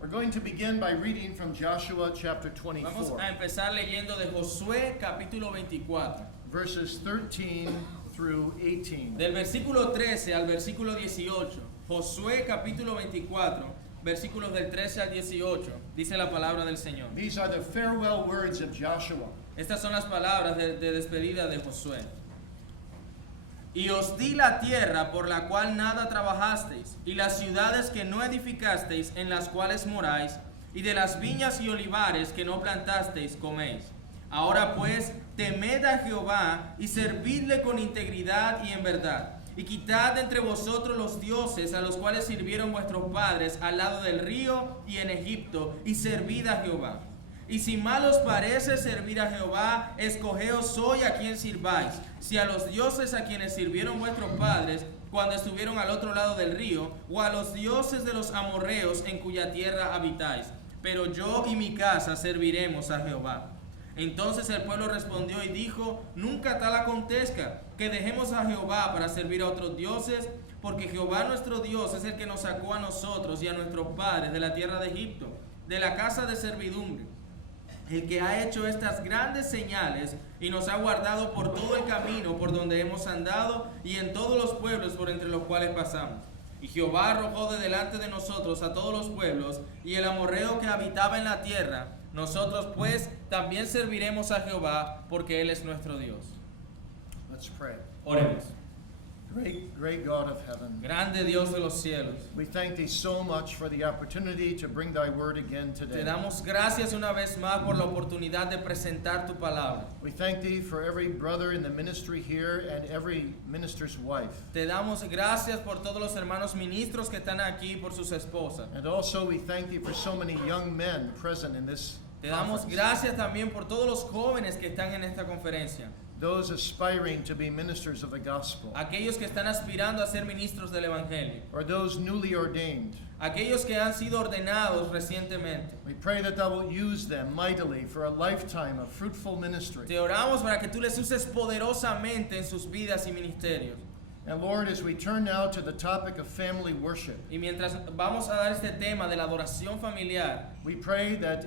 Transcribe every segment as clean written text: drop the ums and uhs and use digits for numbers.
We're going to begin by reading from Joshua chapter Vamos 24, a empezar leyendo de Josué capítulo 24, verses 13 through 18. del versículo 13 al versículo 18. Josué capítulo 24, versículos del 13 al 18, dice la palabra del Señor. These are the farewell words of Joshua. Estas son las palabras de despedida de Josué. Y os di la tierra por la cual nada trabajasteis, y las ciudades que no edificasteis, en las cuales moráis, y de las viñas y olivares que no plantasteis, coméis. Ahora pues, temed a Jehová, y servidle con integridad y en verdad. Y quitad de entre vosotros los dioses a los cuales sirvieron vuestros padres al lado del río y en Egipto, y servid a Jehová. Y si mal os parece servir a Jehová, escogeos hoy a quien sirváis, si a los dioses a quienes sirvieron vuestros padres cuando estuvieron al otro lado del río, o a los dioses de los amorreos en cuya tierra habitáis. Pero yo y mi casa serviremos a Jehová. Entonces el pueblo respondió y dijo, nunca tal acontezca, que dejemos a Jehová para servir a otros dioses, porque Jehová nuestro Dios es el que nos sacó a nosotros y a nuestros padres de la tierra de Egipto, de la casa de servidumbre, el que ha hecho estas grandes señales y nos ha guardado por todo el camino por donde hemos andado y en todos los pueblos por entre los cuales pasamos. Y Jehová arrojó de delante de nosotros a todos los pueblos y el amorreo que habitaba en la tierra. Nosotros pues también serviremos a Jehová porque Él es nuestro Dios. Let's pray. Oremos. Great God of heaven, Grande Dios de los cielos, we thank thee so much for the opportunity to bring thy word again te today. damos gracias una vez más por la oportunidad de presentar tu palabra. We thank thee for every brother in the ministry here and every minister's wife. Te damos gracias por todos los hermanos ministros que están aquí, por sus esposas. And also we thank thee for so many young men present in this Te damos conference. gracias también por todos los jóvenes que están en esta conferencia. Those aspiring to be ministers of the gospel, Aquellos que están aspirando a ser ministros del Evangelio. or those newly ordained. Aquellos que han sido ordenados recientemente. We pray that thou wilt use them mightily for a lifetime of fruitful ministry. Te oramos para que tú les uses poderosamente en sus vidas y ministerios. And Lord, as we turn now to the topic of family worship, Y mientras vamos a dar este tema de la adoración familiar, we pray that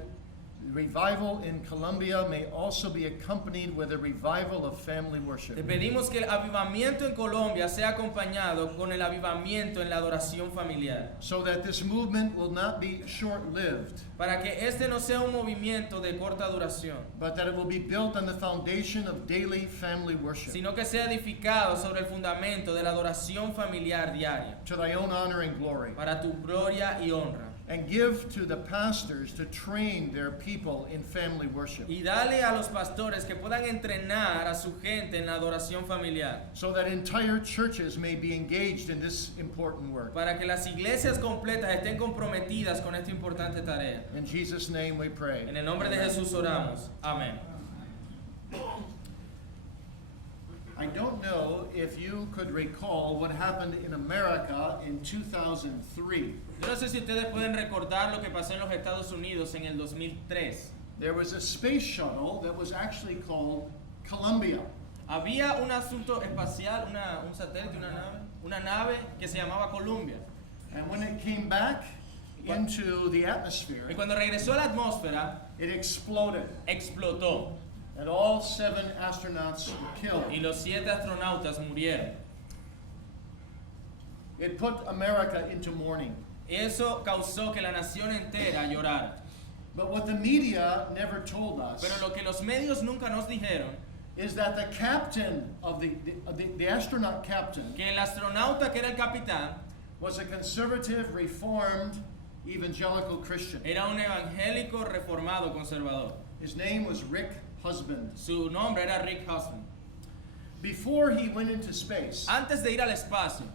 revival in Colombia may also be accompanied with a revival of family worship. te pedimos que el avivamiento en Colombia sea acompañado con el avivamiento en la adoración familiar. So that this movement will not be short-lived, Para que este no sea un movimiento de corta duración, but that it will be built on the foundation of daily family worship, sino que sea edificado sobre el fundamento de la adoración familiar diaria, to thy own honor and glory. para tu gloria y honra. And give to the pastors to train their people in family worship, Y dale a los pastores que puedan entrenar a su gente en la adoración familiar, so that entire churches may be engaged in this important work. para que las iglesias completas estén comprometidas con esta importante tarea. In Jesus' name we pray. En el nombre de Jesús oramos. Amén. I don't know if you could recall what happened in America in 2003. Yo no sé si ustedes pueden recordar lo que pasó en los Estados Unidos en el 2003. There was a space shuttle that was actually called Columbia. Había un asunto espacial, un satélite, una nave que se llamaba Columbia. And when it came back into the atmosphere, Y cuando regresó a la atmósfera, it exploded. explotó. And all 7 astronauts were killed. Y los 7 astronautas murieron. It put America into mourning. Eso causó que la nación entera llorara. But what the media never told us Pero lo que los medios nunca nos dijeron, is that the captain of the astronaut captain que el astronauta que era el capitán was a conservative, reformed, evangelical Christian. era un evangélico reformado conservador. His name was Rick Husband. Su nombre era Rick Husband. Before he went into space, Antes de ir al espacio,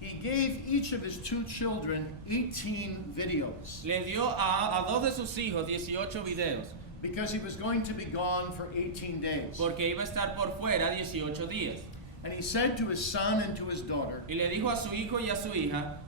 he gave each of his 2 children 18 videos le dio a 2 de sus hijos 18 videos, because he was going to be gone for 18 days. porque iba a estar por fuera 18 días. And he said to his son and to his daughter, Y le dijo a su hijo y a su hija,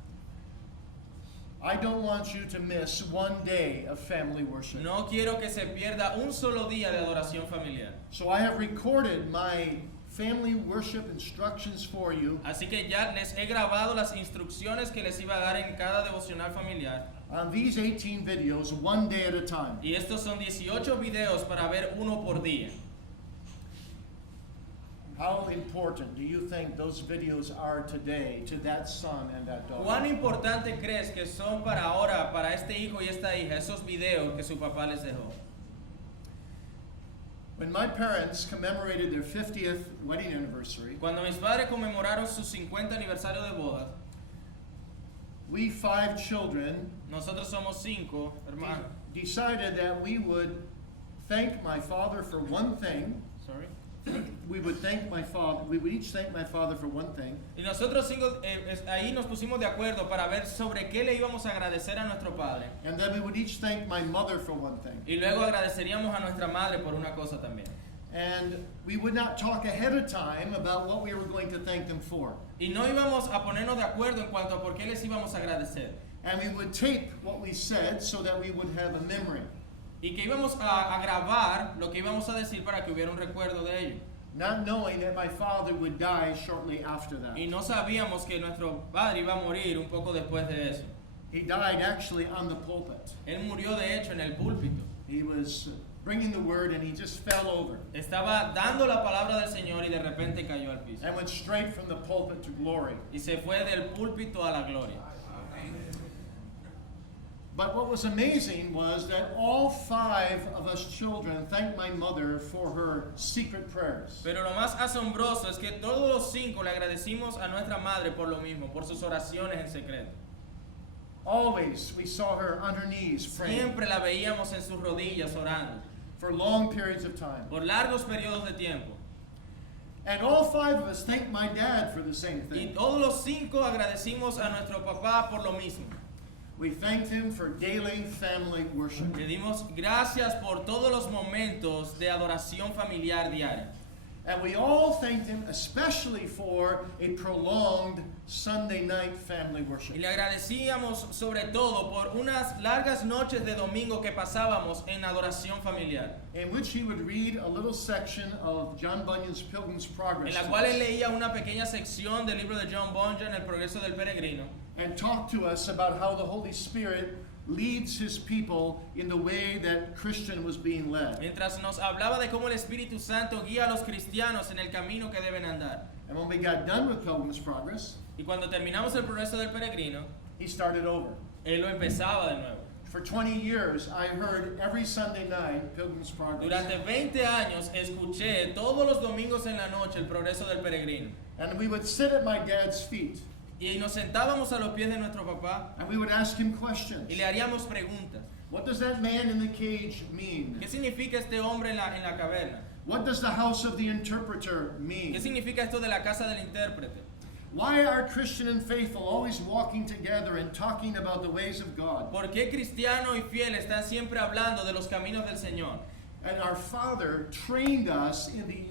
I don't want you to miss one day of family worship. no quiero que se pierda un solo día de adoración familiar. So I have recorded my family worship instructions for you Así que ya les he grabado las instrucciones que les iba a dar en cada devocional familiar. on these 18 videos, one day at a time. Y estos son 18 videos para ver uno por día. How important do you think those videos are today to that son and that ¿Cuán daughter? importante crees que son para ahora, para este hijo y esta hija, esos videos que su papá les dejó? When my parents commemorated their 50th wedding anniversary, Cuando mis padres conmemoraron su 50 aniversario de bodas, we 5 children nosotros somos 5 hermanos. decided that we would thank my father for one thing. Sorry. We would thank my father. We would each thank my father for one thing, Y nosotros 5 ahí nos pusimos de acuerdo para ver sobre qué le íbamos a agradecer a nuestro padre. and then we would each thank my mother for one thing. Y luego agradeceríamos a nuestra madre por una cosa también. And we would not talk ahead of time about what we were going to thank them for. Y no íbamos a ponernos de acuerdo en cuanto a por qué les íbamos a agradecer. And we would tape what we said so that we would have a memory. Y que íbamos a grabar lo que íbamos a decir para que hubiera un recuerdo de ello. Not knowing that my father would die shortly after that. Y no sabíamos que nuestro padre iba a morir un poco después de eso. He died actually on the pulpit. Él murió de hecho en el púlpito. He was bringing the word and he just fell over Estaba dando la palabra del Señor y de repente cayó al piso. and went straight from the pulpit to glory. Y se fue del púlpito a la gloria. But what was amazing was that all 5 of us children thanked my mother for her secret prayers. Pero lo más asombroso es que todos los 5 le agradecimos a nuestra madre por lo mismo, por sus oraciones en secreto. Always we saw her on her knees praying Siempre la veíamos en sus rodillas orando, for long periods of time. por largos periodos de tiempo. And all 5 of us thanked my dad for the same Y thing. todos los 5 agradecimos a nuestro papá por lo mismo. We thanked him for daily family worship. Le dimos gracias por todos los momentos de adoración familiar diaria. And we all thanked him especially for a prolonged Sunday night family Y worship. le agradecíamos sobre todo por unas largas noches de domingo que pasábamos en adoración familiar, In which he would read a little section of John Bunyan's Pilgrim's Progress en la to cual él us leía una pequeña sección del libro de John Bunyan, El Progreso del Peregrino, and talk to us about how the Holy Spirit leads his people in the way that Christian was being led. mientras nos hablaba de cómo el Espíritu Santo guía a los cristianos en el camino que deben andar. And when we got done with Pilgrim's Progress, Y cuando terminamos el Progreso del Peregrino, he started over. él lo empezaba de nuevo. For 20 years, I heard every Sunday night Pilgrim's Progress. Durante 20 años escuché todos los domingos en la noche el Progreso del Peregrino. And we would sit at my dad's feet Y nos sentábamos a los pies de nuestro papá and we would ask him questions. y le haríamos preguntas. What does that man in the cage mean? ¿Qué significa este hombre en la caverna? What does the house of the interpreter ¿Qué mean? significa esto de la casa del intérprete? Why are Christian and faithful always walking together and talking about the ways of God? ¿Por qué cristiano y fiel están siempre hablando de los caminos del Señor? And our Father trained us in the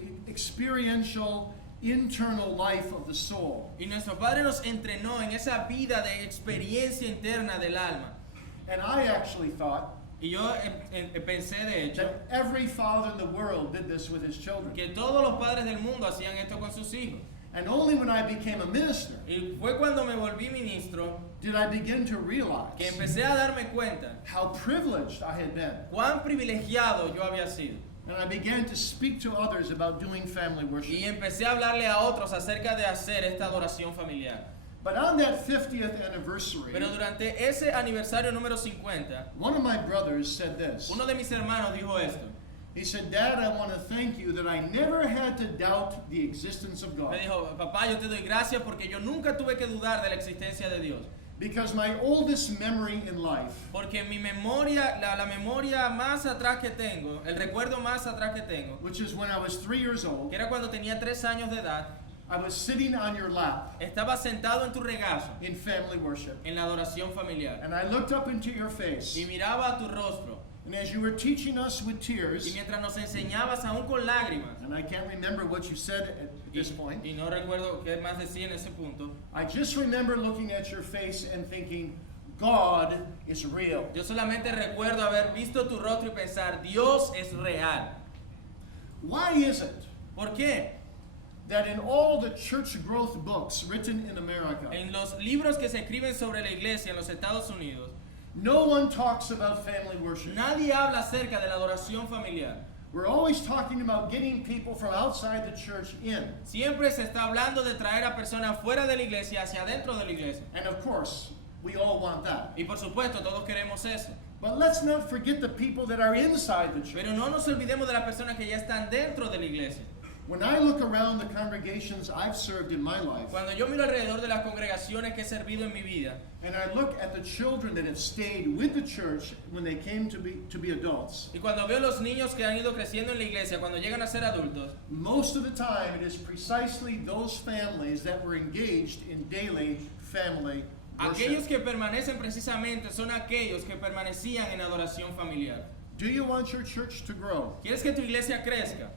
experiential internal life of the soul. Y nuestro Padre nos entrenó en esa vida de experiencia interna del alma. And I actually thought Y yo pensé de hecho that every father in the world did this with his children. que todos los padres del mundo hacían esto con sus hijos. And only when I became a minister Y fue cuando me volví ministro did I begin to realize que empecé a darme cuenta how privileged I had been. cuán privilegiado yo había sido. And I began to speak to others about doing family Y worship. empecé a hablarle a otros acerca de hacer esta adoración familiar. But on that 50th anniversary, Pero durante ese aniversario número 50, one of my brothers said this. uno de mis hermanos dijo esto. He said, Dad, I want to thank you that I never had to doubt the existence of God. Me dijo, papá, yo te doy gracias porque yo nunca tuve que dudar de la existencia de Dios. Because my oldest memory in life Porque mi memoria, la memoria más atrás que tengo, el recuerdo más atrás que tengo, which is when I was 3 years old, que era cuando tenía 3 años de edad, I was sitting on your lap estaba sentado en tu regazo, in family worship. en la adoración familiar, And I looked up into your face. y miraba a tu rostro, And as you were teaching us with y tears, mientras nos enseñabas aún con lágrimas, and I can't remember what you said at this point, y no recuerdo qué más decía en ese punto, I just remember looking at your face and thinking, God is real. yo solamente recuerdo haber visto tu rostro y pensar, Dios es real. Why is it ¿Por qué? that in all the church growth books written in America, En los libros que se escriben sobre la iglesia en los Estados Unidos, no one talks about family worship. nadie habla acerca de la adoración familiar. We're always talking about getting people from outside the church in. Siempre se está hablando de traer a personas fuera de la iglesia hacia adentro de la iglesia. And of course, we all want that. Y por supuesto, todos queremos eso. But let's not forget the people that are inside the church. Pero no nos olvidemos de las personas que ya están dentro de la iglesia. When I look around the congregations I've served in my life, Cuando yo miro alrededor de las congregaciones que he servido en mi vida, and I look at the children that have stayed with the church when they came to be adults, y cuando veo los niños que han ido creciendo en la iglesia, cuando llegan a ser adultos, most of the time it is precisely those families that were engaged in daily family aquellos worship. que permanecen precisamente son aquellos que permanecían en adoración familiar. Do you want your church to grow? ¿Quieres que tu iglesia crezca?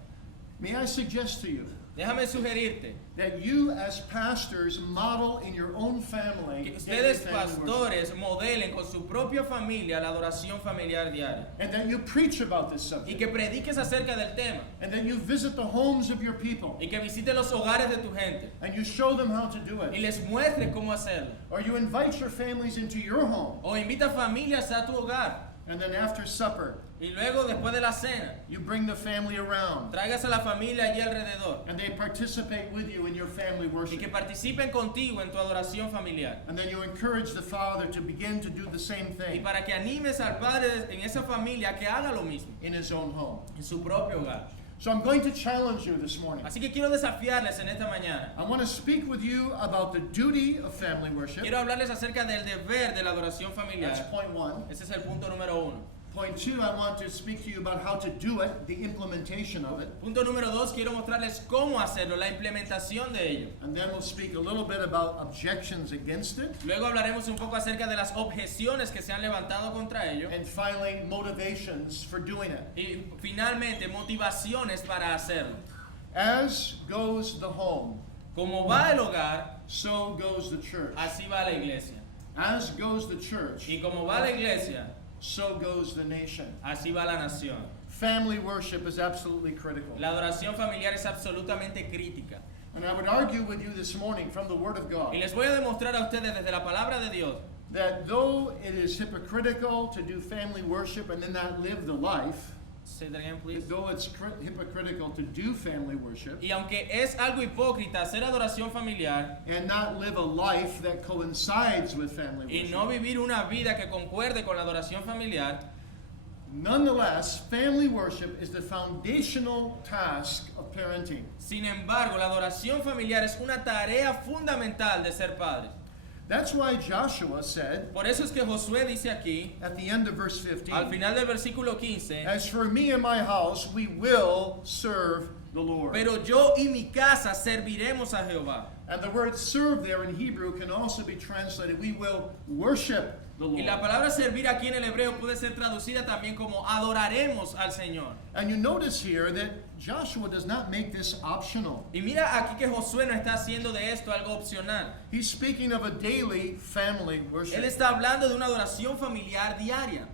May I suggest to you Déjame sugerirte that you as pastors model in your own family que daily ustedes family worship, pastores modelen con su propia familia la adoración familiar diaria and that you preach about this y subject, que prediques acerca del tema and that you visit the homes of your people, y que visites los hogares de tu gente and you show them how to do y it, les muestres cómo hacerlo. or you invite your families into your home, O invita familias a tu hogar and then after supper y luego después de la cena you bring the family around, traigas a la familia allí alrededor and they participate with you in your family y worship, que participen contigo en tu adoración familiar. and then you encourage the father to begin to do the same Y thing para que animes al padre en esa familia que haga lo mismo in his own home. en su propio hogar. So I'm going to challenge you this morning. Así que quiero desafiarles en esta mañana. I want to speak with you about the duty of family worship. Quiero hablarles acerca del deber de la adoración That's familiar. point one. Ese es el punto número uno. Point two, I want to speak to you about how to do it, the implementation of it. Punto número dos, quiero mostrarles cómo hacerlo, la implementación de ello. And then we'll speak a little bit about objections against it. Luego hablaremos un poco acerca de las objeciones que se han levantado contra ello. And finally, motivations for doing it. Y finalmente, motivaciones para hacerlo. As goes the home, Como va el hogar, so goes the church. así va la iglesia. As goes the church, Y como va la iglesia, so goes the nation. así va la nación. Family worship is absolutely critical. La adoración familiar es absolutamente crítica. And I would argue with you this morning from the Word of Y God les voy a demostrar a ustedes desde la palabra de Dios that though it is hypocritical to do family worship and then not live the life, Say that again, please. though it's hypocritical to do family worship Y aunque es algo hipócrita hacer adoración familiar and not live a life that coincides with family y no worship, vivir una vida que concuerde con la adoración familiar, nonetheless, family worship is the foundational task of parenting. sin embargo, la adoración familiar es una tarea fundamental de ser padres. That's why Joshua said Por eso es que Josué dice aquí, at the end of verse al 15, final del versículo 15, as for me and my house, we will serve the Lord. pero yo y mi casa serviremos a Jehová. And the word serve there in Hebrew can also be translated, we will worship the Y la Lord. palabra servir aquí en el hebreo puede ser traducida también como adoraremos al Señor. And you notice here that Joshua does not make this optional. Y mira aquí que Josué no está haciendo de esto algo opcional. He's speaking of a daily family Él worship. está hablando de una adoración familiar diaria.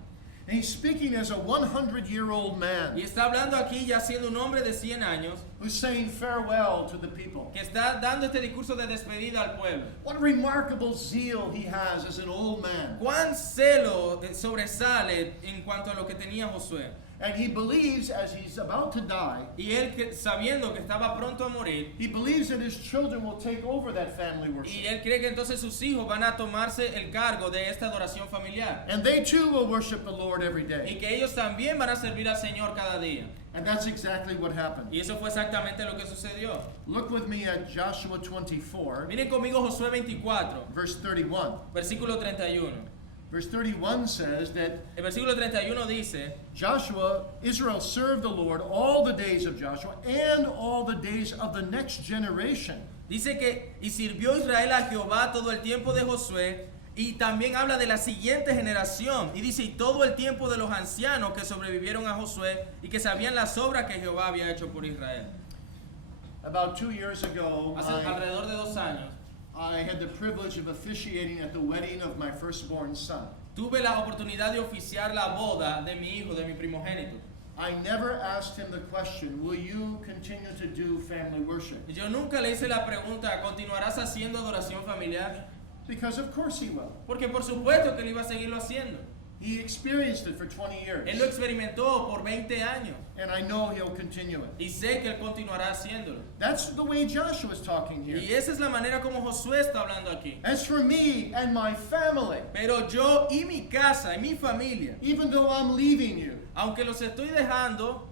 And he's speaking as a 100-year-old Y man está hablando aquí ya siendo un hombre de 100 años who's saying farewell to the people. que está dando este discurso de despedida al pueblo. What remarkable zeal he has as an old man. Cuán celo sobresale en cuanto a lo que tenía Josué. And he believes as he's about to die, Y él sabiendo que estaba pronto a morir, he believes that his children will take over that family y worship. él cree que entonces sus hijos van a tomarse el cargo de esta adoración familiar. And they too will worship the Lord every Y day. que ellos también van a servir al Señor cada día. And that's exactly what happened. Y eso fue exactamente lo que sucedió. Look with me at Joshua 24, Miren conmigo Josué 24, verse 31. versículo 31. Verse 31 says that El versículo 31 dice, Joshua, Israel served the Lord all the days of Joshua and all the days of the next generation. dice que, y sirvió Israel a Jehová todo el tiempo de Josué, y también habla de la siguiente generación, y dice, y todo el tiempo de los ancianos que sobrevivieron a Josué, y que sabían las obras que Jehová había hecho por Israel. About 2 years ago, Hace alrededor de 2 años, I had the privilege of officiating at the wedding of my firstborn son. tuve la oportunidad de oficiar la boda de mi hijo, de mi primogénito. I never asked him the question, will you continue to do family worship? Yo nunca le hice la pregunta, ¿continuarás haciendo adoración familiar? Because of course he will. Porque por supuesto que él iba a seguirlo haciendo. He experienced it for 20 years. Él lo experimentó por 20 años. And I know he'll continue it. Y sé que él continuará haciéndolo. That's the way Joshua is talking here. Y esa es la manera como Josué está hablando aquí. As for me and my family, Pero yo y mi casa y mi familia, even though I'm leaving you, aunque los estoy dejando,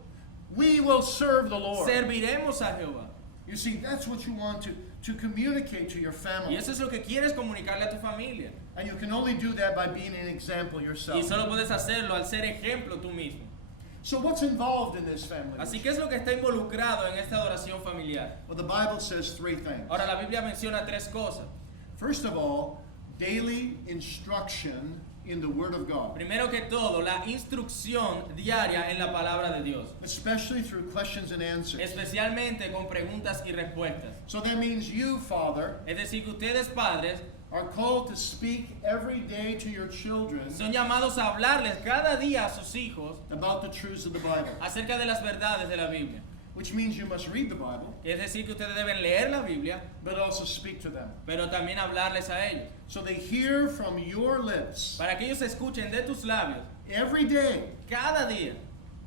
we will serve the Lord. serviremos a Jehová. You see, that's what you want to communicate to your Y family. eso es lo que quieres comunicarle a tu familia. And you can only do that by being an example Y yourself. solo puedes hacerlo al ser ejemplo tú mismo. So what's involved in this family? Así que es lo que está involucrado en esta adoración familiar. Well, the Bible says three things. Ahora la Biblia menciona tres cosas. First of all, daily instruction in the Word of God, Primero que todo, la instrucción diaria en la palabra de Dios, especially through questions and answers. especialmente con preguntas y respuestas. So that means you, Father, Es decir, que ustedes padres are called to speak every day to your children son llamados a hablarles cada día a sus hijos about the truths of the Bible, acerca de las verdades de la Biblia. which means you must read the Bible, Es decir, que ustedes deben leer la Biblia, but also speak to them. pero también hablarles a ellos, So they hear from your lips para que ellos escuchen de tus labios every day cada día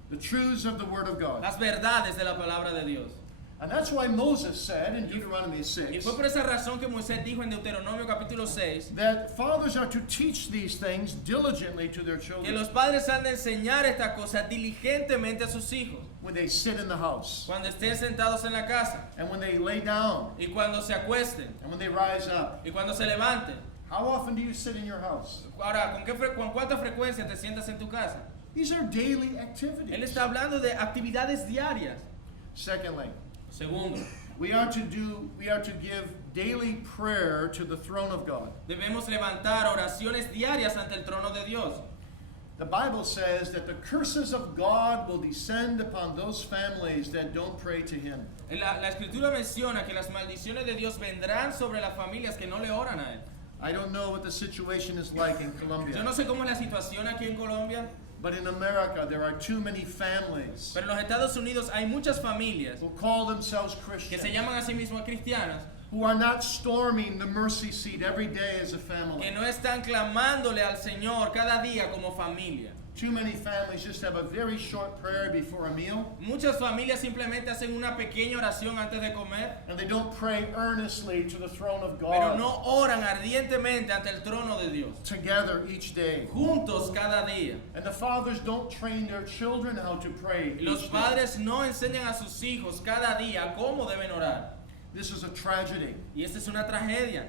the truths of the Word of God. las verdades de la palabra de Dios. And that's why Moses said in Deuteronomy Y 6 fue por esa razón que Moisés dijo en Deuteronomio capítulo 6 that fathers are to teach these things diligently to their que children los padres han de enseñar estas cosas diligentemente a sus hijos when they sit in the house cuando estén sentados en la casa and when they lay down y cuando se acuesten and when they rise up. y cuando se levanten. How often do you sit in your house? Ahora, ¿con cuánta frecuencia te sientas en tu casa? These are daily Él activities. está hablando de actividades diarias. Secondly, Segundo, we are to give daily prayer to the throne of God. debemos levantar oraciones diarias ante el trono de Dios. The Bible says that the curses of God will descend upon those families that don't pray to Him. La escritura menciona que las maldiciones de Dios vendrán sobre las familias que no le oran a Él. I don't know what the situation is like in Yo Colombia, no sé cómo es la situación aquí en Colombia, but in America there are too many families pero en los Estados Unidos hay muchas familias who call themselves que Christians, se llaman a sí mismas cristianas, who are not storming the mercy seat every day as a que family. no están clamándole al Señor cada día como familia. Too many families just have a very short prayer before a meal, Muchas familias simplemente hacen una pequeña oración antes de comer, and they don't pray earnestly to the throne of pero God no oran ardientemente ante el trono de Dios, together each day. juntos cada día. And the fathers don't train their children how to pray Y los each day. padres no enseñan a sus hijos cada día cómo deben orar. This is a tragedy. Y esta es una tragedia.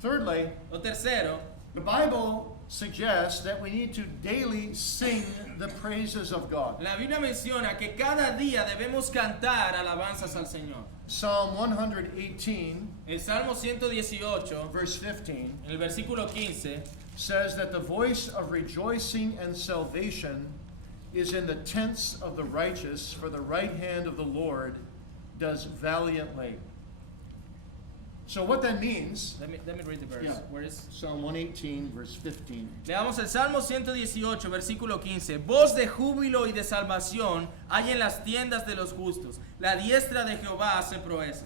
Thirdly, Lo tercero, the Bible suggests that we need to daily sing the praises of God. la Biblia menciona que cada día debemos cantar alabanzas al Señor. Psalm 118, El Salmo 118, verse 15, en el versículo 15, says that the voice of rejoicing and salvation is in the tents of the righteous, for the right hand of the Lord does valiantly. So what that means, let me read the verse. Yeah. Where is? Psalm 118, verse 15. Leamos el Salmo 118, versículo 15. Voz de júbilo y de salvación hay en las tiendas de los justos. La diestra de Jehová hace proezas.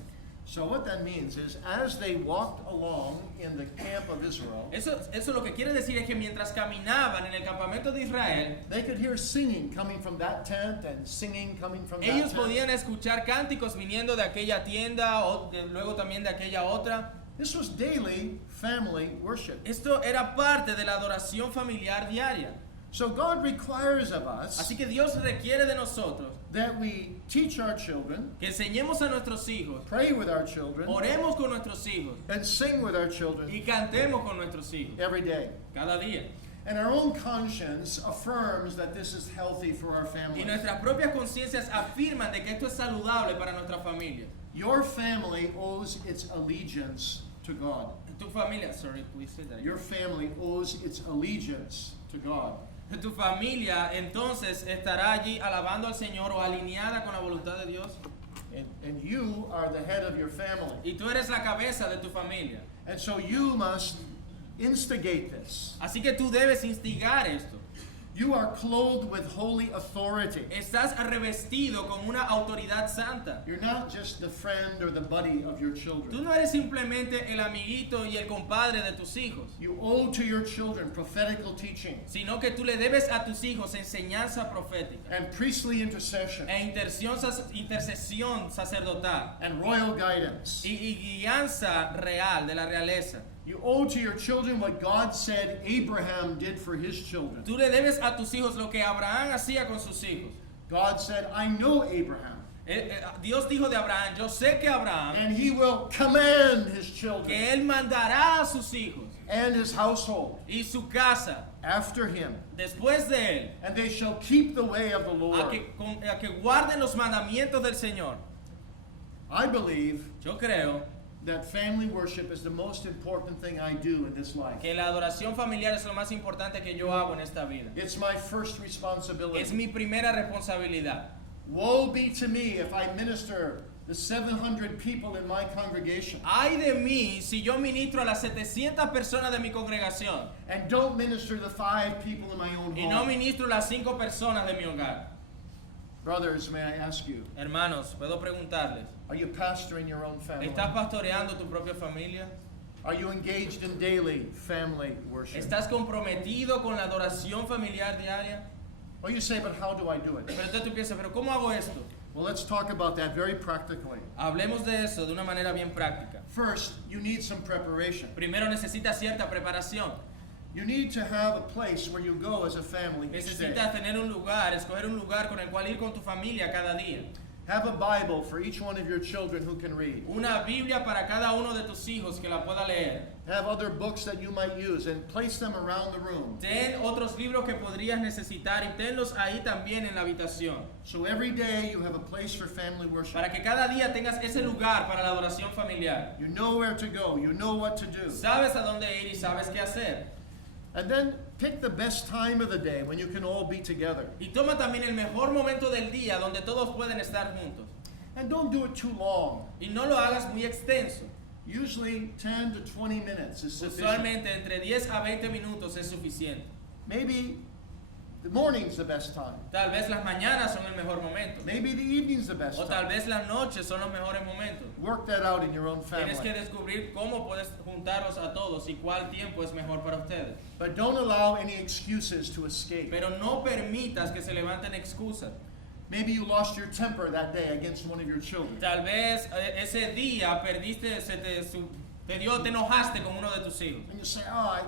So what that means is, as they walked along in the camp of Israel, Eso lo que quiere decir es que mientras caminaban en el campamento de Israel, they could hear singing coming from that tent and singing coming from that ellos tent. podían escuchar cánticos viniendo de aquella tienda, luego también de aquella otra. This was daily family worship. Esto era parte de la adoración familiar diaria. So God requires of us Así que Dios requiere de nosotros that we teach our children, que enseñemos a nuestros hijos, pray with our children, oremos con nuestros hijos and sing with our children y cantemos con nuestros hijos every day. cada día. And our own conscience affirms that this is healthy for our Y family. nuestras propias conciencias afirman de que esto es saludable para nuestra familia. Your family owes its allegiance to God. Tu familia, sorry, please say that. Your family owes its allegiance to God. Tu familia entonces estará allí alabando al Señor o alineada con la voluntad de Dios. And you are the head of your family. Y tú eres la cabeza de tu familia. And so you must instigate this. Así que tú debes instigar esto. You are clothed with holy authority. Estás revestido con una autoridad santa. You're not just the friend or the buddy of your Tú children. no eres simplemente el amiguito y el compadre de tus hijos, You owe to your children prophetical teaching sino que tú le debes a tus hijos enseñanza profética and priestly intercession e intercesión sacerdotal and royal guidance. y guianza real de la realeza. You owe to your children what God said Abraham did for his children. Tú le debes a tus hijos lo que Abraham hacía con sus hijos. God said, I know Abraham, Dios dijo de Abraham, yo sé que Abraham, and he will command his que children él mandará a sus hijos and his household y su casa after him, después de él, and they shall keep the way of the a Lord. que guarden los mandamientos del Señor. I believe Yo creo that family worship is the most important thing I do in this life. que la adoración familiar es lo más importante que yo hago en esta vida. It's my first Es responsibility. mi primera responsabilidad. Woe be to me if I minister the 700 people in my congregation Ay de mí si yo ministro a las 700 personas de mi congregación and don't minister the 5 people in my own y no home. ministro a las 5 personas de mi hogar. Brothers, may I ask you, Hermanos, puedo preguntarles, are you pastoring your own family? ¿estás pastoreando tu propia familia? Are you engaged in daily family worship? ¿Estás comprometido con la adoración familiar diaria? Well, you say, but how do I do it? Pero entonces tú piensas, ¿pero cómo hago esto? Well, let's talk about that very practically. Hablemos de eso de una manera bien práctica. First, you need some preparation. Primero necesitas cierta preparación. You need to have a place where you go as a family each day. Necesitas tener un lugar, escoger un lugar con el cual ir con tu familia cada día. Have a Bible for each one of your children who can read. Una Biblia para cada uno de tus hijos que la pueda leer. Have other books that you might use and place them around the room. Ten otros libros que podrías necesitar y tenlos ahí también en la habitación. So every day you have a place for family worship. Para que cada día tengas ese lugar para la adoración familiar. You know where to go. You know what to do. Sabes a dónde ir y sabes qué hacer. And then pick the best time of the day when you can all be together. Y toma también el mejor momento del día donde todos pueden estar juntos. And don't do it too long. Y no lo hagas muy extenso. Usually 10 to 20 minutes is sufficient. Usualmente entre 10 a 20 minutos es suficiente. Maybe the morning's the best time. Tal vez las mañanas son el mejor momento. Maybe the evening's the best O tal time. vez las noches son los mejores momentos. Work that out in your own Tienes que family. descubrir cómo puedes juntaros a todos y cuál tiempo es mejor para ustedes. But don't allow any excuses to escape. Pero no permitas que se levanten excusas. Maybe you lost your temper that day against one of your children. Tal vez ese día perdiste, te enojaste con uno de tus hijos. And you say, oh,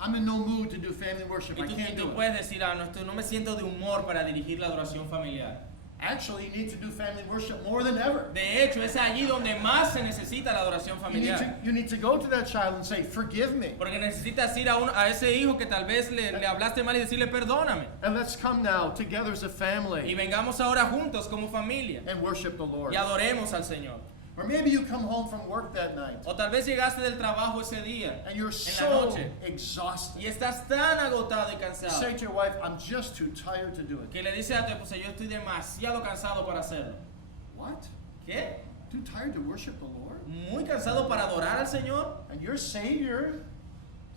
I'm in no mood to do family worship. Y I tú, can't do it. puedes decir, no me siento de humor para dirigir la adoración familiar. Actually, you need to do family worship more than ever. De hecho, es allí donde más se necesita la adoración familiar. You need to go to that child and say, forgive me. Porque necesitas ir a ese hijo que tal vez le hablaste mal y decirle perdóname. And let's come now together as a Y family vengamos ahora juntos como familia and worship the Lord. y adoremos al Señor. Or maybe you come home from work that night O tal vez llegaste del trabajo ese día and you're en la so noche exhausted. y estás tan agotado y You cansado say to your wife, I'm just too tired to do it. que le dices a tu esposa, yo estoy demasiado cansado para hacerlo. What? ¿Qué? Too tired to worship the Lord? ¿Muy cansado para adorar al Señor? And your Savior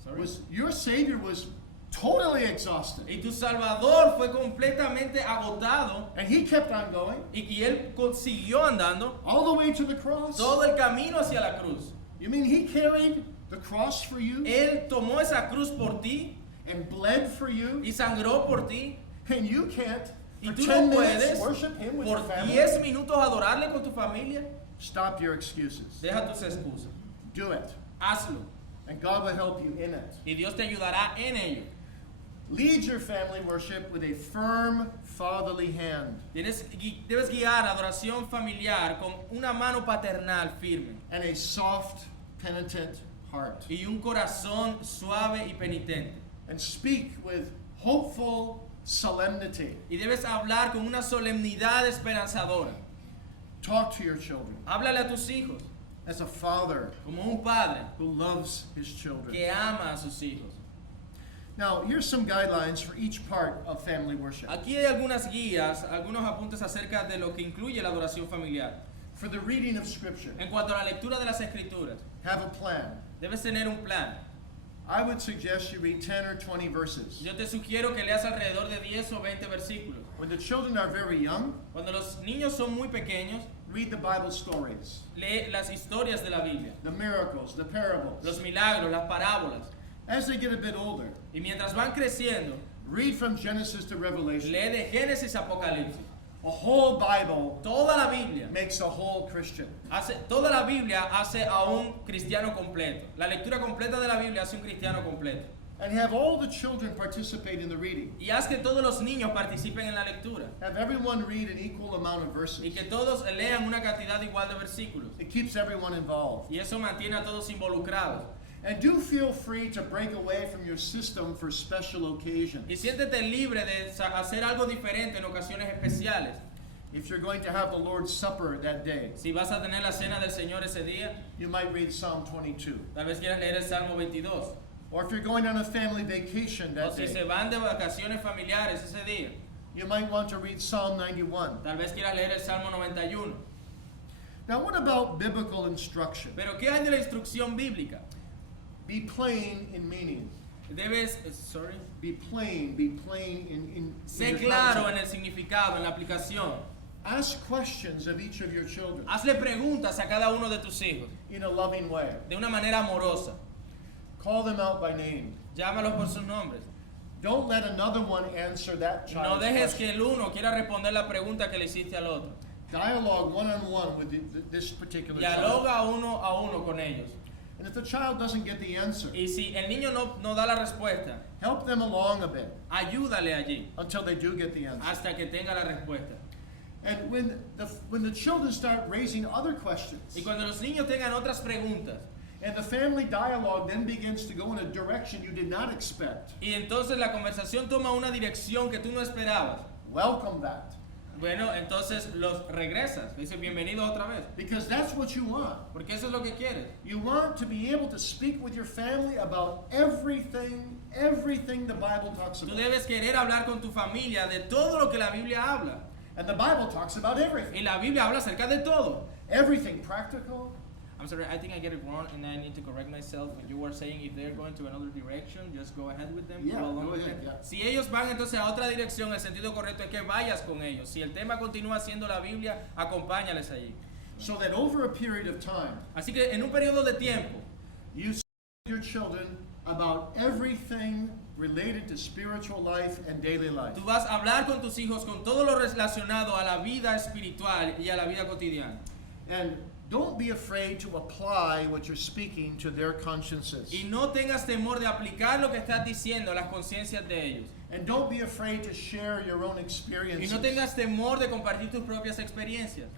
Sorry. was totally exhausted. Y tu Salvador fue completamente agotado And he kept on going y él siguió andando all the way to the cross. todo el camino hacia la cruz. You mean he carried the cross for you Él tomó esa cruz por ti and bled for you? y sangró por ti. And you can't, Y for tú 10 no minutes, puedes worship him with por your family? 10 minutos adorarle con tu familia. Stop your excuses. Deja tus excusas. Do it. Hazlo. And God will help you in it. Y Dios te ayudará en ello. Lead your family worship with a firm fatherly hand Debes guiar adoración familiar con una mano paternal firme and a soft, penitent heart. y un corazón suave y penitente. And speak with hopeful solemnity. Y debes hablar con una solemnidad esperanzadora. Talk to your children Háblale a tus hijos as a father como un padre who loves his children. que ama a sus hijos. Now, here's some guidelines for each part of family worship. Aquí hay algunas guías, algunos apuntes acerca de lo que incluye la adoración familiar. For the reading of Scripture, En cuanto a la lectura de las escrituras, have a plan. debes tener un plan. I would suggest you read 10 or 20 verses. Yo te sugiero que leas alrededor de 10 o 20 versículos. When the children are very young, Cuando los niños son muy pequeños, read the Bible stories, lee las historias de la Biblia, the miracles, the parables. los milagros, las parábolas. As they get a bit older, Y mientras van creciendo, read from Genesis to Revelation. lee de Génesis a Apocalipsis. A whole Bible Toda la Biblia makes a whole Christian. toda la Biblia hace a un cristiano completo. La lectura completa de la Biblia hace un cristiano completo. And have all the children participate in the reading. Y haz que todos los niños participen en la lectura. Have everyone read an equal amount of Y verses. que todos lean una cantidad igual de versículos. It keeps everyone involved. Y eso mantiene a todos involucrados. And do feel free to break away from your system for special occasions. Y siéntete libre de hacer algo diferente en ocasiones especiales. If you're going to have the Lord's Supper that day, Si vas a tener la cena del Señor ese día, you might read Psalm 22. tal vez quieras leer el Salmo 22. Or if you're going on a family vacation O that si se day, van de vacaciones familiares ese día, you might want to read Psalm 91. tal vez quieras leer el Salmo 91. Now, what about biblical instruction? Pero ¿qué hay de la instrucción bíblica? Be plain in meaning. Debes, Be plain in sé your claro concept. en el significado, en la aplicación. Ask questions of each of your children Hazle preguntas a cada uno de tus hijos in a loving way. de una manera amorosa. Call them out by name. Llámalos por sus nombres. Don't let another one answer that No child's dejes question. que el uno quiera responder la pregunta que le hiciste al otro. Dialogue one-on-one with this particular child. Dialoga uno a uno con ellos. And if the child doesn't get the answer, Y si el niño no da la respuesta, help them along a bit ayúdale allí until they do get the answer. hasta que tenga la respuesta. And when the children start raising other questions, Y cuando los niños tengan otras preguntas, and the family dialogue then begins to go in a direction you did not expect, y entonces la conversación toma una dirección que tú no esperabas, welcome that. bueno, entonces los regresas. Dice bienvenido otra vez. Because that's what you want. Porque eso es lo que quieres. You want to be able to speak with your family about everything the Bible talks Tú about. debes querer hablar con tu familia de todo lo que la Biblia habla. And the Bible talks about Y everything. la Biblia habla acerca de todo. Everything practical, I'm sorry, I think I get it wrong and I need to correct myself. When you were saying if they're going to another direction, just go ahead with them. Yeah, Go along go with ahead, them. yeah. Si ellos van entonces a otra dirección, el sentido correcto es que vayas con ellos. Si el tema continúa siendo la Biblia, acompáñales allí. so that over a period of time, Así que en un periodo de tiempo, you speak to your children about everything related to spiritual life and daily life. tú vas a hablar con tus hijos con todo lo relacionado a la vida espiritual y a la vida cotidiana. And don't be afraid to apply what you're speaking to their consciences. Y no tengas temor de aplicar lo que estás diciendo a las conciencias de ellos. And don't be afraid to share your own Y experiences. no tengas temor de compartir tus propias experiencias.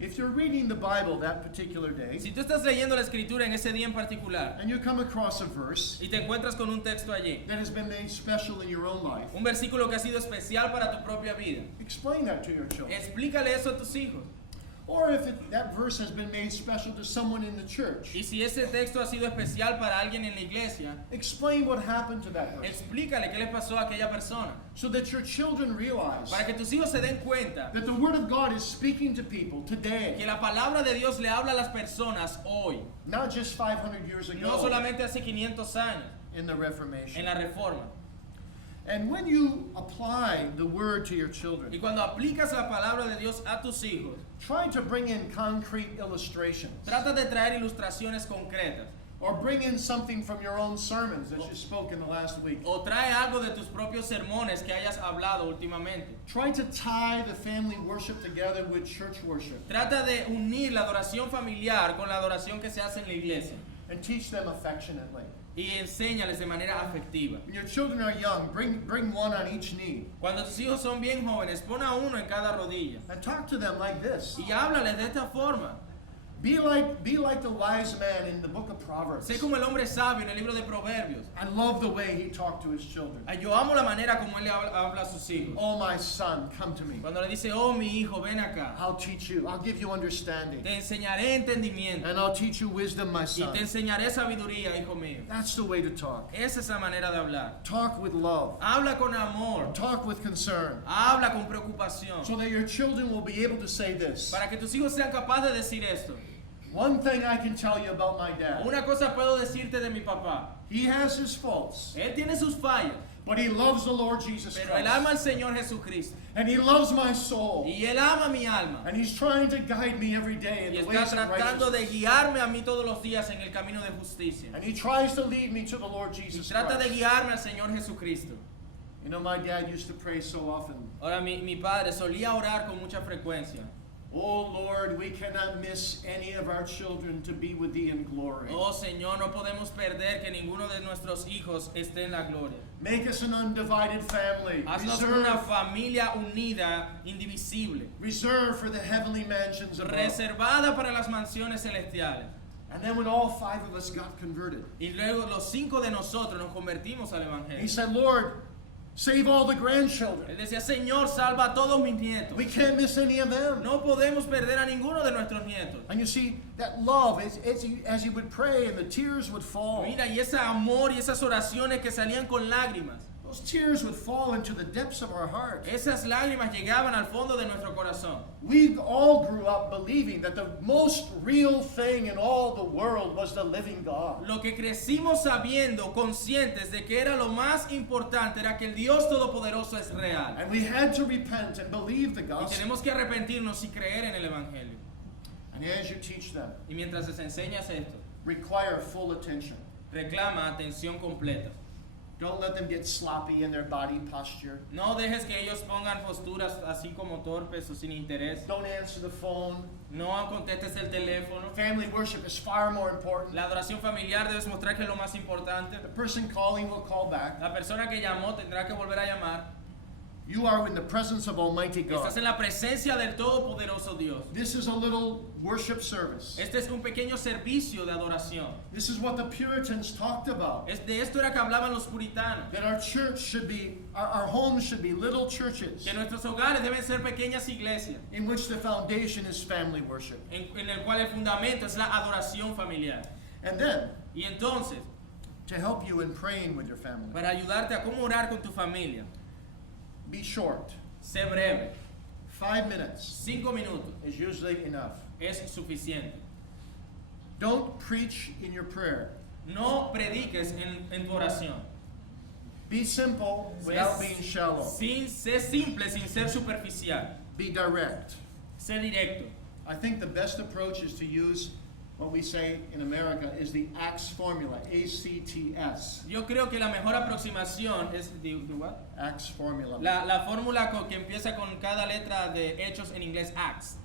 If you're reading the Bible that particular day, Si tú estás leyendo la escritura en ese día en particular and you come across a verse y te encuentras con un texto allí, that has been made special in your own life, un versículo que ha sido especial para tu propia vida, explain that to your children. explícale eso a tus hijos. Or if that verse has been made special to someone in the church, Y si ese texto ha sido especial para alguien en la iglesia, explain what happened to that person explícale qué le pasó a aquella persona. so that your children realize Para que tus hijos se den cuenta that the Word of God is speaking to people que today, la palabra de Dios le habla a las personas hoy, not just 500 years no ago solamente hace 500 años in the en Reformation. la Reforma. And when you apply the Word to your Y children, cuando aplicas la palabra de Dios a tus hijos, try to bring in concrete illustrations. trata de traer ilustraciones concretas. Or bring in something from your own sermons that you spoke in the last week. O trae algo de tus propios sermones que hayas hablado últimamente. Try to tie the family worship together with church worship Trata de unir la adoración familiar con la adoración que se hace en la iglesia. and teach them affectionately. Y enséñales de manera afectiva. When your children are young, bring one on each knee Cuando tus hijos son bien jóvenes, pon a uno en cada rodilla. and talk to them like this. Y háblales de esta forma. Be like the wise man in the book of Proverbs. Sé como el hombre sabio en el libro de Proverbios. I love the way he talked to his children. Yo amo la manera como él le habla a sus hijos. Oh, my son, come to me. Cuando le dice, oh mi hijo, ven acá. I'll teach you. I'll give you understanding. Te enseñaré entendimiento. And I'll teach you wisdom, my Y son. te enseñaré sabiduría, hijo mío. That's the way to talk. Esa es la manera de hablar. Talk with love. Habla con amor. Talk with concern. Habla con preocupación. So that your children will be able to say this. Para que tus hijos sean capaces de decir esto. One thing I can tell you about my dad. Una cosa puedo decirte de mi papá. He has his faults, Él tiene sus fallas, but he loves the Lord Jesus pero él ama Christ. al Señor Jesucristo. And he loves my soul. Y él ama mi alma. And he's trying to guide me every day in Y the está ways of tratando de righteousness. guiarme a mí todos los días en el camino de justicia. And he tries to lead me to the Lord Y Jesus trata de Christ. guiarme al Señor Jesucristo. You know, my dad used to pray so often, Ahora, mi padre solía orar con mucha frecuencia. "Oh Lord, we cannot miss any of our children to be with thee in glory. Oh Señor, no podemos perder que ninguno de nuestros hijos esté en la gloria. Make us an undivided family. Haznos una familia unida, indivisible, Reserve for the heavenly mansions above." reservada para las mansiones celestiales. And then when all 5 of us got converted, Y luego los 5 de nosotros nos convertimos al he Evangelio. said, "Lord, save all the grandchildren. Él decía, Señor, salva a todos mis nietos. We can't miss any of them." No podemos perder a ninguno de nuestros nietos. And you see, that love, as he would pray and the tears would fall, Mira, y ese amor y esas oraciones que salían con lágrimas. those tears would fall into the depths of our heart. Esas lágrimas llegaban al fondo de nuestro corazón. We all grew up believing that the most real thing in all the world was the living God. Lo que crecimos sabiendo, conscientes de que era lo más importante, era que el Dios Todopoderoso es real. And we had to repent and believe the Y gospel. tenemos que arrepentirnos y creer en el Evangelio. And as you teach them, Y mientras les enseñas esto, require full attention. reclama atención completa. Don't let them get sloppy in their body posture. No dejes que ellos pongan posturas así como torpes o sin interés. Don't answer the phone. No contestes el teléfono. Family worship is far more important. La adoración familiar debes mostrar que es lo más importante. The person calling will call back. La persona que llamó tendrá que volver a llamar. You are in the presence of Almighty God. Estás en la presencia del Todopoderoso Dios. This is a little worship service. Este es un pequeño servicio de adoración. This is what the Puritans talked about. De esto era que hablaban los puritanos. That our church should be, our homes should be little churches Que nuestros hogares deben ser pequeñas iglesias, in which the foundation is family worship. en el cual el fundamento es la adoración familiar. And then, Y entonces, to help you in praying with your family, para ayudarte a cómo orar con tu familia, be short. sé breve. 5 minutes 5 minutos is usually enough. es suficiente. Don't preach in your prayer. No prediques en tu oración. Be simple without being shallow. Sé simple sin ser superficial. Be direct. Sé directo. I think the best approach is to use what we say in America is the ACTS formula, ACTS. Yo creo que la mejor aproximación es de what? ACTS formula. La fórmula que empieza con cada letra de hechos en inglés, acts.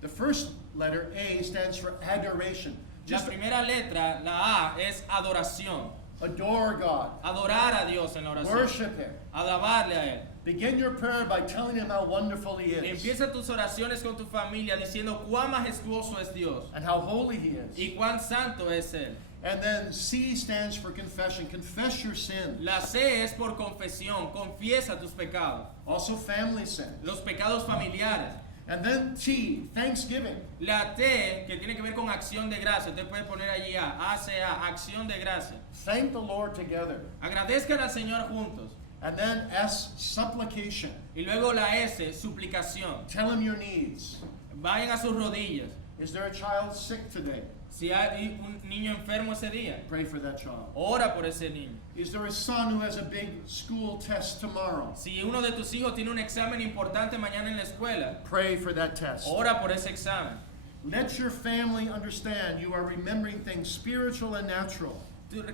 The first letter, A, stands for adoration. La Just primera letra, la A, es adoración. adore God. Adorar a Dios en la oración. Worship Him. Alabarle a Él. Begin your prayer by telling Him how wonderful He is Empieza tus oraciones con tu familia diciendo cuán majestuoso es Dios and how holy He is. y cuán santo es Él. And then C stands for confession. Confess your sin. La C es por confesión, confiesa tus pecados, Also family sin. los pecados familiares. And then T, thanksgiving. La T, que tiene que ver con acción de gracia, usted puede poner allí ACA, acción de gracia. Thank the Lord together. Agradezcan al Señor juntos. And then S, supplication. Y luego la S, suplicación. Tell Him your needs. Vayan a sus rodillas. Is there a child sick today? Si hay un niño enfermo ese día, Pray for that child. ora por ese niño. Is there a son who has a big school test tomorrow? Si uno de tus hijos tiene un examen importante mañana en la escuela, Pray for that test. ora por ese examen. Let your family understand you are remembering things spiritual and natural.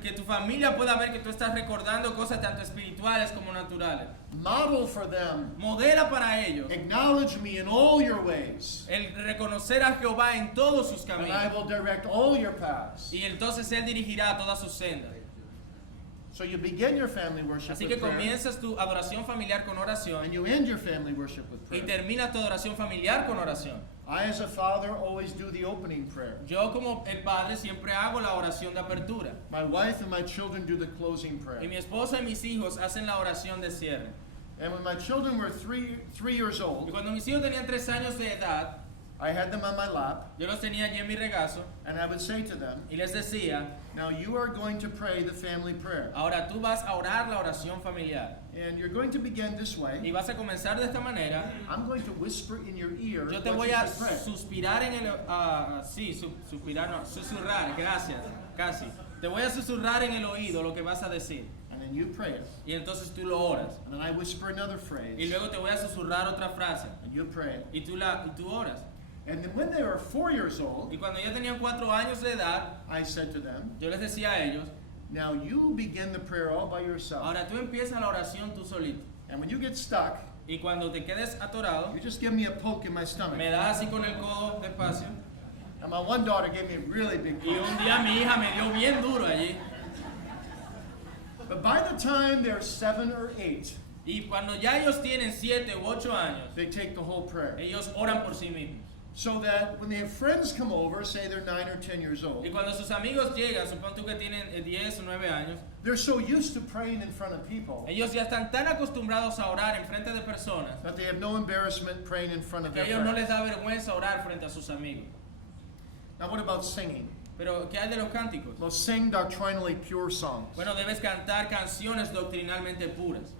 Que tu familia pueda ver que tú estás recordando cosas tanto espirituales como naturales. Model for them. Modela para ellos Acknowledge me in all your ways, el reconocer a Jehová en todos sus and I caminos. will direct all your paths. Y entonces Él dirigirá todas sus sendas. So you begin your family worship Así que with prayer, comienzas tu adoración familiar con oración and you end your family worship with y prayer. terminas tu adoración familiar con oración. I, as a father, always do the opening prayer. Yo como el padre siempre hago la oración de apertura. My wife and my children do the closing prayer. Y mi esposa y mis hijos hacen la oración de cierre. And when my children were three years Y old, cuando mis hijos tenían 3 años de edad, I had them on my lap, yo los tenía allí en mi regazo and I would say to them, y les decía, now you are going to pray the family prayer. ahora tú vas a orar la oración familiar. And you're going to begin this y way. vas a comenzar de esta manera. I'm going to whisper in your ear Yo te what voy you a should pray. suspirar en el... suspirar, no, susurrar, gracias, casi. Te voy a susurrar en el oído lo que vas a decir. And then you pray it. Y entonces tú lo oras. And then I whisper another Y phrase. luego te voy a susurrar otra frase. And you pray it. Y tú oras. And then when they were 4 years old, Y cuando ya tenían 4 años de edad, I said to them, yo les decía a ellos, now you begin the prayer all by yourself. ahora tú empiezas la oración tú solito. And when you get stuck, Y cuando te quedes atorado, you just give me a poke in my stomach. me das así con el codo despacio. And my one daughter gave me a really big Y poke. un día mi hija me dio bien duro allí. But by the time they're 7 or 8, Y cuando ya ellos tienen 7 u 8 años, they take the whole prayer. ellos oran por sí mismos. So that when they have friends come over, say they're 9 or 10 years old, Y cuando sus amigos llegan, supón tú que tienen 10 o 9 años, they're so used to praying in front of people ellos ya están tan acostumbrados a orar en frente de personas that they have no embarrassment praying in front of que a their ellos no les friends. da vergüenza orar frente a sus amigos. Now what about singing? Pero, ¿qué hay de los cánticos? Well, sing doctrinally pure songs. Bueno, debes cantar canciones doctrinalmente puras.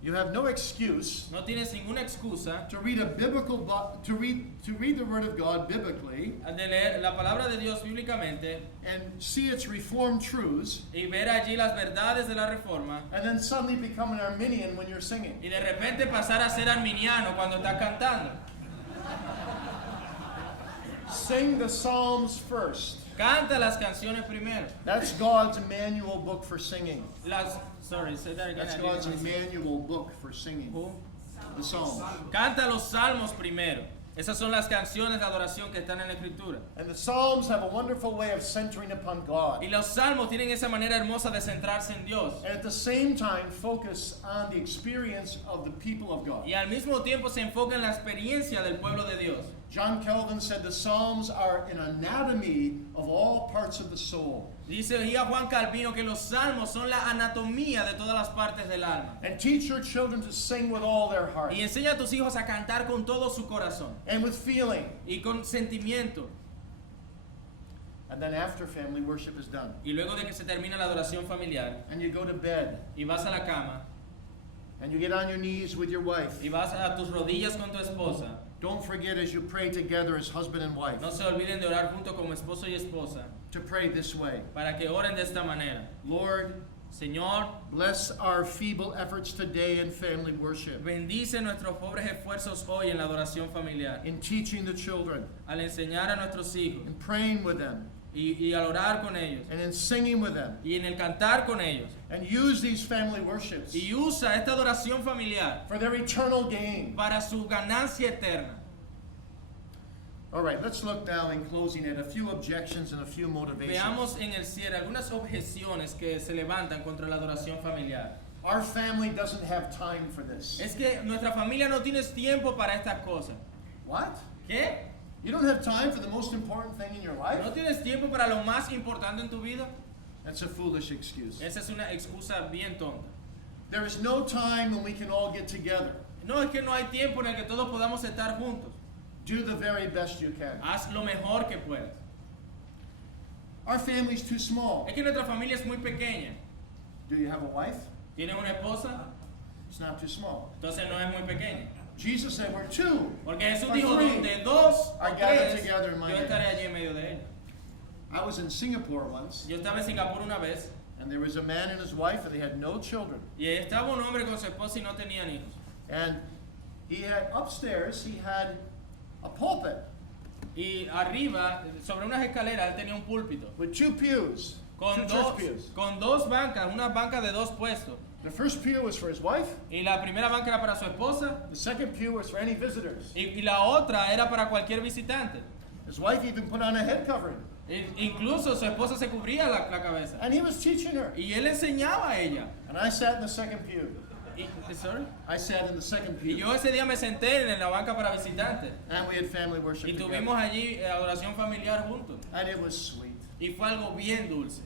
You have no excuse No tienes ninguna excusa to read a biblical to read the word of God biblically de leer la palabra de Dios bíblicamente and see its reformed truths y ver allí las verdades de la reforma and then suddenly become an Arminian when you're singing. y de repente pasar a ser arminiano cuando estás cantando. Sing the Psalms first. Canta las canciones primero. That's God's manual book for singing. Say that again. That's God's manual book for singing. Who? The Psalms. Canta los salmos primero. Esas son las canciones de adoración que están en la escritura. And the Psalms have a wonderful way of centering upon God. Y los salmos tienen esa manera hermosa de centrarse en Dios. And at the same time, focus on the experience of the people of God. Y al mismo tiempo se enfoca en la experiencia del pueblo de Dios. John Calvin said the Psalms are an anatomy of all parts of the soul Decía Juan Calvino que los salmos son la anatomía de todas las partes del alma. and teach your children to sing with all their heart Y enseña a tus hijos a cantar con todo su corazón and with feeling. y con sentimiento. And then after family worship is done Y luego de que se termina la adoración familiar and you go to bed y vas a la cama and you get on your knees with your wife, y vas a tus rodillas con tu esposa, don't forget as you pray together as husband and wife no se olviden de orar junto como esposo y esposa to pray this way. para que oren de esta manera. Lord, Señor, bless our feeble efforts today in family worship, bendice nuestros pobres esfuerzos hoy en la adoración familiar, in teaching the children, al enseñar a nuestros hijos in praying with them, y al orar con ellos and in singing with them. y en el cantar con ellos. And use these family worships Y usa esta adoración familiar for their eternal gain. para su ganancia eterna. All right, let's look now in closing at a few objections and a few motivations. Veamos en el cierre algunas objeciones que se levantan contra la adoración familiar. Our family doesn't have time for this. Es que nuestra familia no tiene tiempo para estas cosas. What? ¿Qué? You don't have time for the most important thing in your life? ¿No tienes tiempo para lo más importante en tu vida? That's a foolish excuse. Esa es una excusa bien tonta. There is no time when we can all get together. No, es que no hay tiempo en el que todos podamos estar juntos. Do the very best you can. Haz lo mejor que puedas. Our family's too small. Es que nuestra familia es muy pequeña. Do you have a wife? ¿Tienes una esposa? It's not too small. Entonces no es muy pequeña. Jesus said we're two. Porque Jesús or dijo, three donde dos are o gathered tres, together in my yo name. estaré allí en medio de ellos. I was in Singapore once, Yo estaba en Singapur una vez and there was a man and his wife, and they had no children. y estaba un hombre con su esposa y no tenían hijos. And he had upstairs, he had a pulpit Y arriba, sobre unas escaleras, él tenía un púlpito with two pews, con two church pews. con dos bancas, una banca de dos puestos. The first pew was for his wife. Y la primera banca era para su esposa The second pew was for any visitors. y la otra era para cualquier visitante. His wife even put on a head covering. Incluso su esposa se cubría la cabeza. And he was teaching her. Y él enseñaba a ella. And I sat in the second pew. Sorry? I sat in the second Y pew. yo ese día me senté en la banca para visitantes. And we had family worship Y together. tuvimos allí adoración familiar juntos. And it was sweet. Y fue algo bien dulce.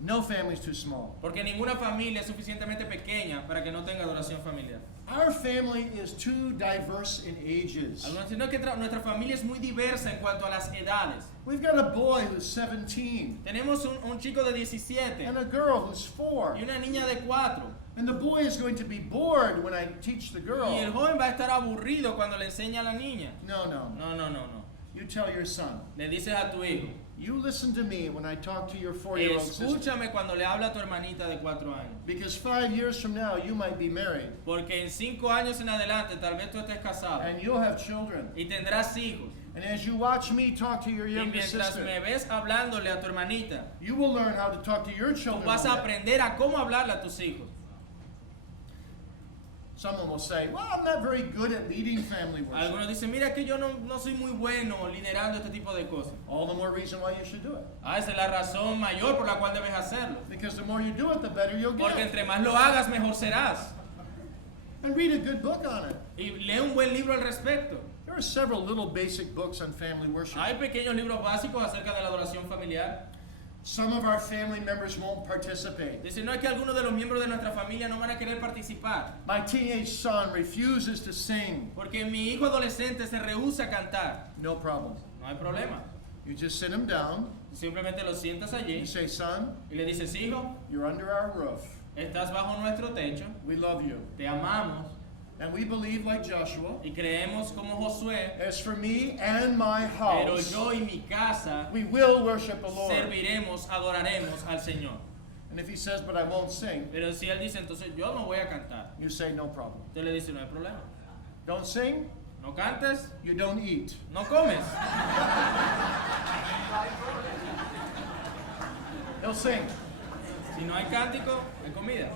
No family's too small. Porque ninguna familia es suficientemente pequeña para que no tenga adoración familiar. Our family is too diverse in ages. Algunos dicen, "No, es que nuestra familia es muy diversa en cuanto a las edades. We've got a boy who's 17 Tenemos un chico de 17 and a girl who's 4. y una niña de 4. And the boy is going to be bored when I teach the girl. Y el joven va a estar aburrido cuando le enseña a la niña. No, no. No, no, no, no. You tell your son. Le dices a tu hijo, You listen to me when I talk to your 4-year-old sister. escúchame cuando le habla a tu hermanita de 4 años. Because 5 years from now, you might be married. Porque en 5 años en adelante tal vez tú estés casado And you'll have children. y tendrás hijos. And as you watch me talk to your Y younger mientras sister, me ves hablándole a tu hermanita, you will learn how to talk to your tú children. vas a one day. aprender a cómo hablarle a tus hijos. Someone will say, well, I'm not very good at leading family worship. Algunos dicen, mira que yo no soy muy bueno liderando este tipo de cosas. All the more reason why you should do it. Esa es la razón mayor por la cual debes hacerlo. Because the more you do it, the better you'll Porque get. entre más lo hagas, mejor serás. And read a good book on it. Y lee un buen libro al respecto. There are several little basic books on family worship. Hay pequeños libros básicos acerca de la adoración familiar. Some of our family members won't participate. Dice, no es que algunos de los miembros de nuestra familia no van a querer participar. My teenage son refuses to sing. Porque mi hijo adolescente se rehúsa a cantar. No problem. No hay problema. You just sit him down. Simplemente lo sientas allí You say, son, y le dices, hijo, you're under our roof. estás bajo nuestro techo, We love you. te amamos And we believe like Joshua. y creemos como Josué, As for me and my pero house, yo y mi casa we will worship the Lord. serviremos, adoraremos al Señor. And if he says, but I won't sing, Pero si él dice, entonces yo no voy a cantar, you say, no problem. usted le dice, no hay problema. Don't sing, No cantes, you don't eat. no comes. He'll sing. Si no hay cántico, hay comida.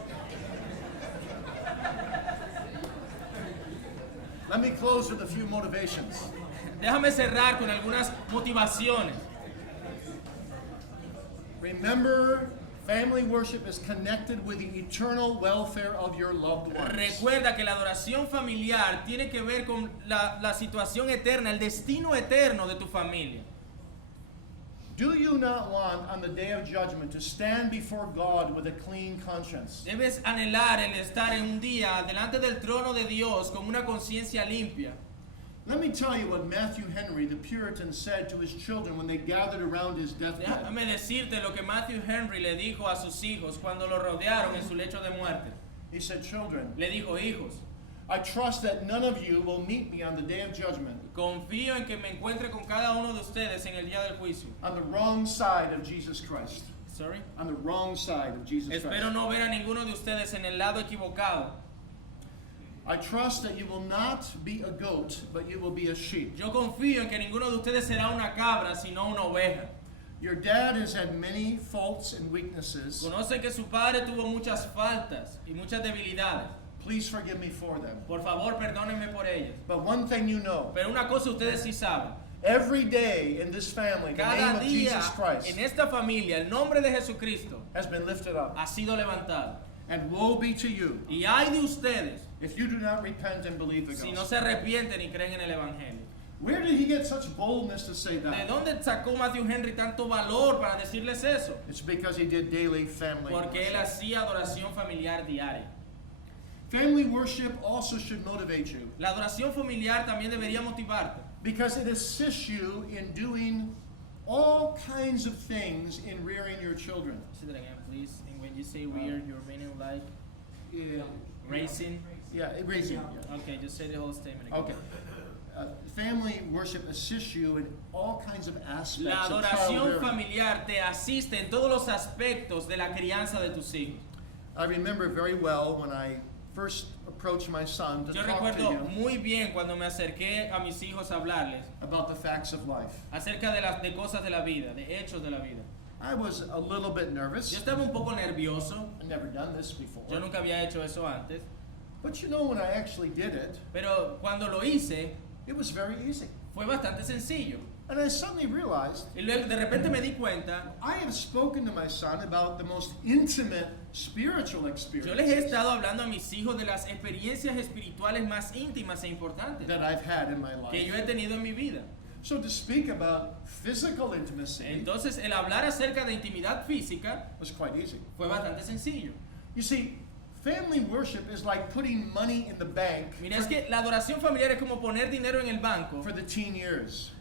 Let me close with a few motivations. Déjame cerrar con algunas motivaciones. Remember, family worship is connected with the eternal welfare of your loved ones. Recuerda que la adoración familiar tiene que ver con la situación eterna, el destino eterno de tu familia. Do you not want on the day of judgment to stand before God with a clean conscience? Debes anhelar el estar en un día delante del trono de Dios con una conciencia limpia. Let me tell you what Matthew Henry, the Puritan, said to his children when they gathered around his deathbed. Déjame decirte lo que Matthew Henry le dijo a sus hijos cuando lo rodearon en su lecho de muerte. He said, children, Le dijo, hijos, I trust that none of you will meet me on the day of judgment confío en que me encuentre con cada uno de ustedes en el día del juicio. on the wrong side of Jesus Christ. Sorry. On the wrong side of Jesus Espero Christ. no ver a ninguno de ustedes en el lado equivocado. I trust that you will not be a goat, but you will be a sheep. Yo confío en que ninguno de ustedes será una cabra, sino una oveja. Your dad has had many faults and weaknesses. Conoce que su padre tuvo muchas faltas y muchas debilidades. Please forgive me for them. Por favor, perdónenme por ellas. But one thing you know, Pero una cosa ustedes sí saben. every day in this family, the name Cada of día Jesus Christ en esta familia, el nombre de Jesucristo has been lifted up. ha sido levantado. And woe be to you Y hay de ustedes if you do not repent and believe the si no gospel. se arrepienten y creen en el Evangelio. Where did he get such boldness to say ¿De that? dónde sacó Matthew Henry tanto valor para decirles eso? It's because he did daily family Porque él worship. hacía adoración familiar diaria. Family worship also should motivate you La adoración familiar también debería motivarte. because it assists you in doing all kinds of things in rearing your children. Say that again, please. And when you say rear, you're meaning like Yeah, racing. raising. Yeah. Okay, just say the whole statement again. Okay. Family worship assists you in all kinds of La aspects of adoración child rearing. familiar te asiste en todos los aspectos de la crianza de tus hijos. I remember very well when I first approached my son to Yo talk to recuerdo him muy bien cuando me acerqué a mis hijos a hablarles about the facts of life. acerca de cosas de la vida, de hechos de la vida. I was a little bit nervous. Yo estaba un poco nervioso. I'd never done this before. Yo nunca había hecho eso antes. But you know, when I actually did it, Pero cuando lo hice, it was very easy. fue bastante sencillo. And I suddenly realized Y luego de repente me di cuenta, I have spoken to my son about the most intimate spiritual yo les he experiences estado hablando a mis hijos de las experiencias espirituales más íntimas e importantes that I've had in my que yo life. he tenido en mi vida. So to speak about physical intimacy Entonces, el hablar acerca de intimidad física was quite easy. fue bastante sencillo. You see, family worship is like putting money in the bank Mira, es que la adoración familiar es como poner dinero en el banco for the teen years,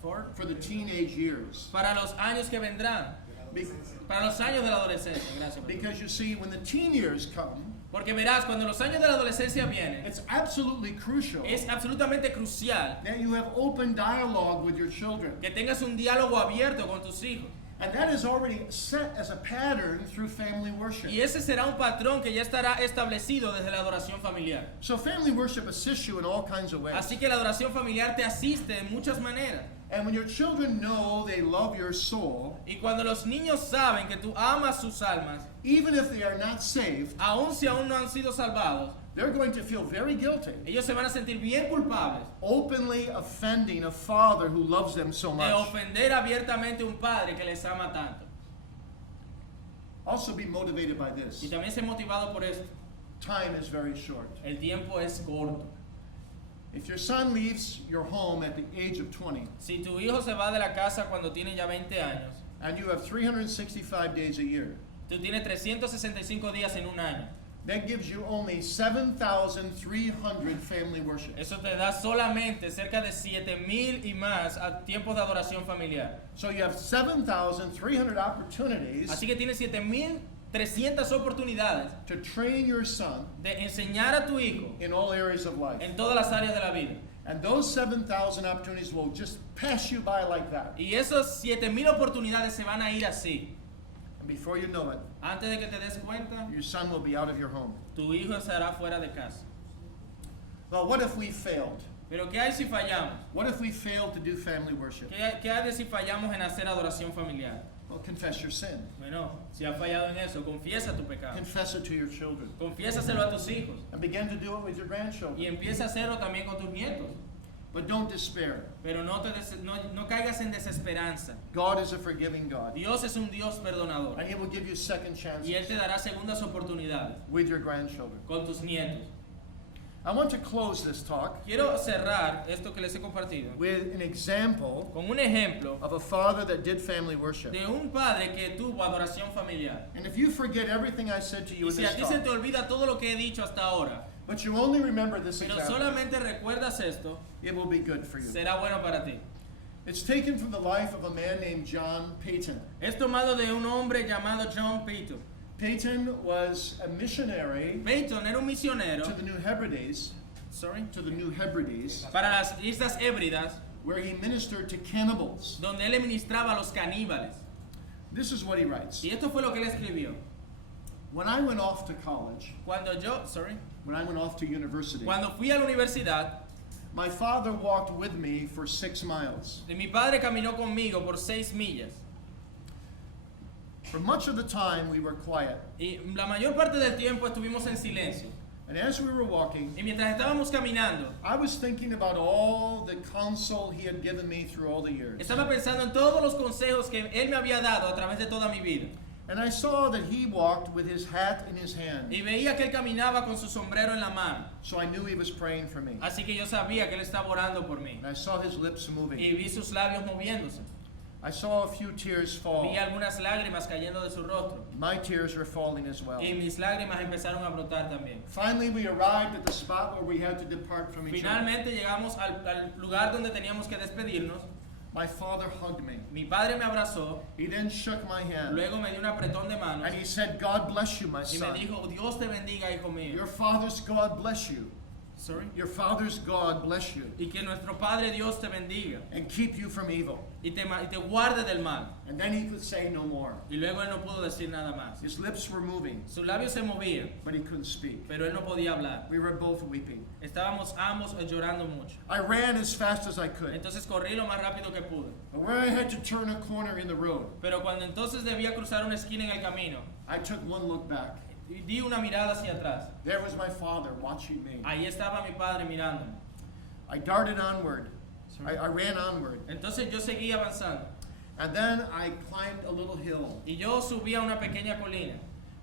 for- for the teenage years. para los años que vendrán, Be- para los años de la adolescencia. Gracias. pastor. Because you see, when the teen years come, Porque verás, cuando los años de la adolescencia vienen, it's absolutely crucial es absolutamente crucial that you have open dialogue with your children. que tengas un diálogo abierto con tus hijos. And that is already set as a pattern through family worship. Y ese será un patrón que ya estará establecido desde la adoración familiar. So family worship assists you in all kinds of ways. Así que la adoración familiar te asiste de muchas maneras. And when your children know they love your soul, Y cuando los niños saben que tú amas sus almas, even if they are not saved, aun si aún no han sido salvados, they're going to feel very guilty, ellos se van a sentir bien culpables openly offending a father who loves them so de much. ofender abiertamente a un padre que les ama tanto. Also be motivated by Y this. también ser motivado por esto. Time is very short. El tiempo es corto. If your son leaves your home at the age of 20, Si tu hijo se va de la casa cuando tiene ya 20 años, and you have 365 days a year, tú tienes 365 días en un año. that gives you only 7,300 family worship. Eso te da solamente cerca de 7,000 y más a tiempos de adoración familiar. So you have 7,300 opportunities Así que tienes 7,300 oportunidades to train your son de enseñar a tu hijo in all areas of life. en todas las áreas de la vida. And those 7,000 opportunities will just pass you by like that. Y esas 7,000 oportunidades se van a ir así. And before you know it, Antes de que te des cuenta, your son will be out of your home. tu hijo estará fuera de casa. Well, what if we failed? Pero ¿qué hay si fallamos? What if we failed to do family worship? ¿Qué hay de si fallamos en hacer adoración familiar? Well, confess your sin. Bueno, si has fallado en eso, confiesa tu pecado. Confess it to your children. Confiésaselo a tus hijos. And begin to do it with your Y grandchildren. empieza a hacerlo también con tus nietos. But don't despair. Pero no caigas en desesperanza. God is a forgiving God. Dios es un Dios perdonador. And He will give you second Y Él chances te dará segundas oportunidades with your grandchildren. con tus nietos. I want to close this talk Quiero cerrar esto que les he compartido with an example con un ejemplo of a father that did family worship. de un padre que tuvo adoración familiar. And if you forget everything I said to you Y in si a this ti se talk, te olvida todo lo que he dicho hasta ahora, but you only remember this pero example, solamente recuerdas esto, it will be good for you. será bueno para ti. It's taken from the life of a man named John Payton. Es tomado de un hombre llamado John Payton. Payton was a missionary Payton era un misionero to the New Hebrides, para las Islas Hébridas, where he ministered to cannibals. donde él le ministraba a los caníbales. This is what he writes. Y esto fue lo que él escribió. When I went off to college, Cuando university, Cuando fui a la universidad, my father walked with me for 6 miles. mi padre caminó conmigo por 6 millas. For much of the time, we were quiet. Y la mayor parte del tiempo estuvimos en silencio. And as we were walking, Y mientras estábamos caminando, I was thinking about all the counsel he had given me through all the years. estaba pensando en todos los consejos que él me había dado a través de toda mi vida. And I saw that he walked with his hat in his hand. Y veía que él caminaba con su sombrero en la mano. So I knew he was praying for me. Así que yo sabía que él estaba orando por mí. And I saw his lips Y moving. vi sus labios moviéndose. I saw a few tears fall. Vi algunas lágrimas cayendo de su rostro. My tears were falling as well. Y mis lágrimas empezaron a brotar también. Finally, we arrived at the spot where we had to depart from each other. Finalmente llegamos al lugar donde teníamos que despedirnos. My father hugged me. Mi padre me abrazó, He then shook my hand. luego me dio un apretón de manos And he said, God bless you, my y me son. dijo, Dios te bendiga, hijo mío. Your father's God bless you. Sorry. Your father's God bless you. Y que nuestro Padre Dios te bendiga And keep you from evil. y te guarde del mal. And then he could say no more. Y luego él no pudo decir nada más. His lips were moving, Sus labios se movían, but he couldn't speak. pero él no podía hablar. We were both weeping. Estábamos ambos llorando mucho. I ran as fast as I could. Entonces corrí lo más rápido que pude. And where I had to turn a corner in the road, Pero cuando entonces debía cruzar una esquina en el camino, I took one look back. y di una mirada hacia atrás. There was my father watching me. Ahí estaba mi padre mirándome. I darted onward. I ran onward. Entonces yo seguí avanzando. And then I climbed a little hill. Y yo subí a una pequeña colina.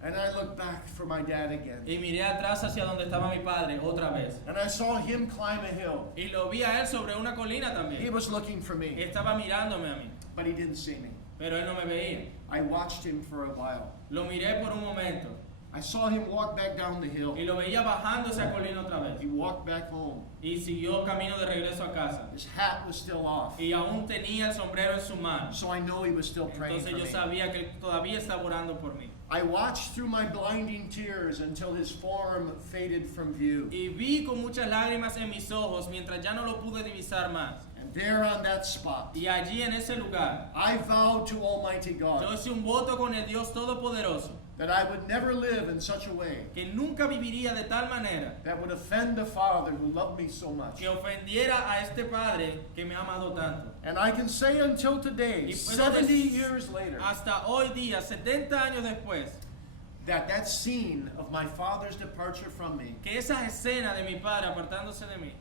And I looked back for my dad again. Y miré atrás hacia donde estaba mi padre otra vez. And I saw him climb a hill. Y lo vi a él sobre una colina He también. was looking for Y me, estaba mirándome a mí. but he didn't see me. Pero él no me veía. I watched him for a while. Lo miré por un momento. I saw him walk back down the hill. Y lo veía bajando esa colina otra vez. He walked back home. Y siguió camino de regreso a casa. His hat was still off. Y aún tenía el sombrero en su mano. So I know he was still praying Entonces for yo me. sabía que él todavía estaba orando por mí. I watched through my blinding tears until his form faded from view. Y vi con muchas lágrimas en mis ojos mientras ya no lo pude divisar más. And there on that spot, Y allí en ese lugar, I vowed to Almighty yo God hice un voto con el Dios Todopoderoso, that I would never live in such a way que nunca viviría de tal manera that would offend the Father who loved me so much. que ofendiera a este Padre que me ha amado tanto. And I can say until today, Y puedo 70 dec- years later, Hasta hoy día, 70 años después, that scene of my Father's departure from me que esa escena de mi Padre apartándose de mí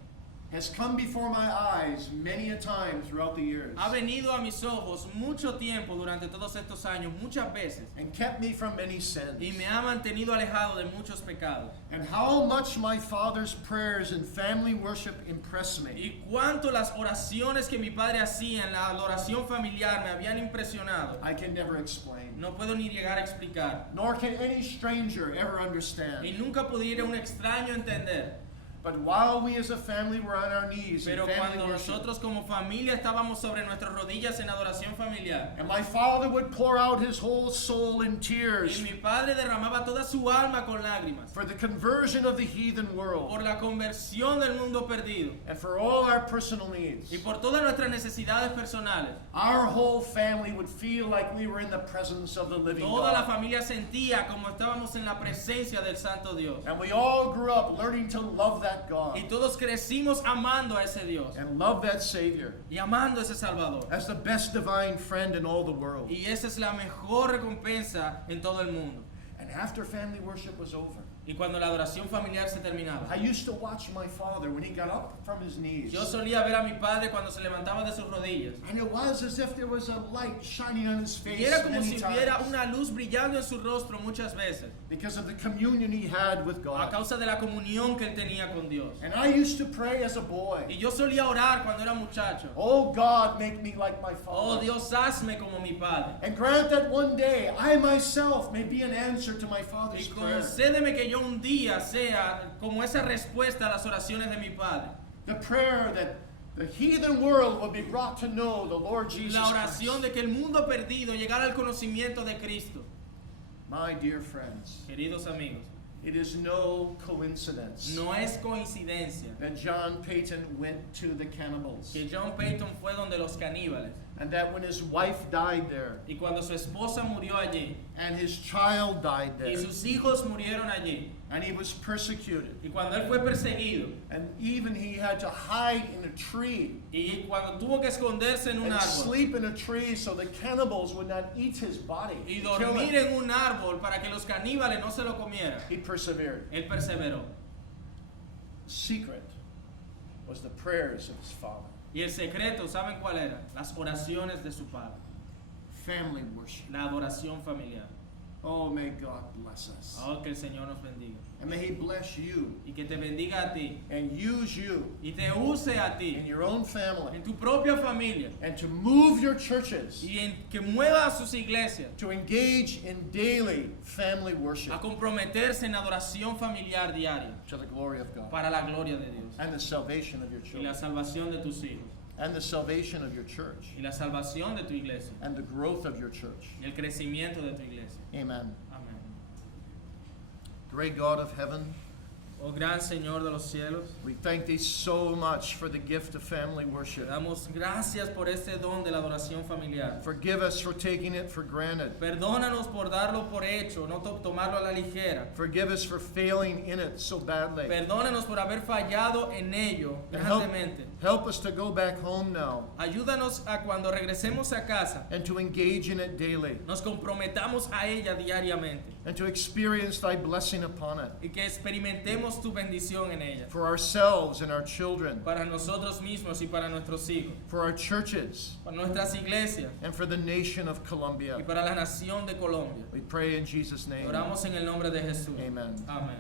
has come before my eyes many a time throughout the years ha venido a mis ojos mucho tiempo durante todos estos años, muchas veces, and kept me from many sins. y me ha mantenido alejado de muchos pecados. And how much my Father's prayers and family worship impress me. Y cuánto las oraciones que mi padre hacía en la adoración familiar me habían impresionado, I can never explain. no puedo ni llegar a explicar. Nor can any stranger ever understand. Y nunca pudiera un extraño entender. But while we as a family were on our knees in Pero family cuando worship, nosotros como familia estábamos sobre nuestras rodillas en adoración familiar, and my Father would pour out his whole soul in tears y mi padre derramaba toda su alma con lágrimas for the conversion of the heathen world por la conversión del mundo perdido and for all our personal needs, y por todas nuestras necesidades personales, our whole family would feel like we were in the presence of the living toda la God. familia sentía como estábamos en la presencia del Santo Dios. And we all grew up learning to love that God Y todos crecimos amando a ese Dios and love that Savior y amando a ese Salvador. as the best divine friend in all the world. Y esa es la mejor recompensa en todo el mundo. And after family worship was over, Y cuando la adoración familiar se terminaba, I used to watch my father when he got up from his knees. yo solía ver a mi padre cuando se levantaba de sus rodillas. And it was as if there was a light shining on his Y face era como many si hubiera times una luz brillando en su rostro muchas veces, because of the communion he had with a God. causa de la comunión que él tenía con Dios. And I used to pray as a boy, Y yo solía orar cuando era muchacho. "Oh God, make me like my Oh father. Dios, hazme como mi padre. And grant that one day I myself may be an answer to my Y father's prayer." concédeme que yo un día sea como esa respuesta a las oraciones de mi padre. The prayer that the heathen world will be brought to know the Lord Jesus La oración Christ. de que el mundo perdido llegara al conocimiento de Cristo. My dear friends, Queridos amigos, it is no coincidence no es coincidencia that John Payton went to the cannibals que John Payton fue donde los caníbales and that when his wife died there y cuando su esposa murió allí and his child died y there sus hijos murieron allí and he was persecuted y cuando él fue perseguido and even he had to hide in a tree y cuando tuvo que esconderse en un and árbol sleep in a tree so the cannibals would not eat his body, y kill dormir him. en un árbol para que los caníbales no se lo comieran, He persevered. él perseveró. The secret was the prayers of his father. Y el secreto, ¿saben cuál era? Las oraciones de su padre, Family worship. la adoración familiar. Oh, may God bless us. Oh, que el Señor nos bendiga And may he bless you y que te bendiga a ti and use you y te use a in ti your own family en tu propia familia and to move your churches y en que mueva a sus iglesias to engage in daily family a worship comprometerse en adoración familiar diaria to the glory of God para la gloria de Dios and the salvation of your y la children salvación de tus hijos and the salvation of your church y la salvación de tu iglesia and the growth of your church. y el crecimiento de tu iglesia. Amen. Amén. Great God of heaven, Oh gran Señor de los cielos, we thank thee so much for the gift of family te worship. damos gracias por este don de la adoración familiar. Forgive us for taking it for granted. Perdónanos por darlo por hecho, no tomarlo a la ligera. Forgive us for failing in it so badly. Perdónanos por haber fallado en ello And help, grandemente. help us to go back home now Ayúdanos a cuando regresemos a casa, and to engage in it daily nos comprometamos a ella diariamente and to experience thy blessing upon it y que experimentemos tu bendición en ella, for ourselves and our children, para nosotros mismos y para nuestros hijos, for our churches, para nuestras iglesias and for the nation of Colombia. y para la nación de Colombia. We pray in Jesus' name. Oramos en el nombre de Jesús. Amen. Amén.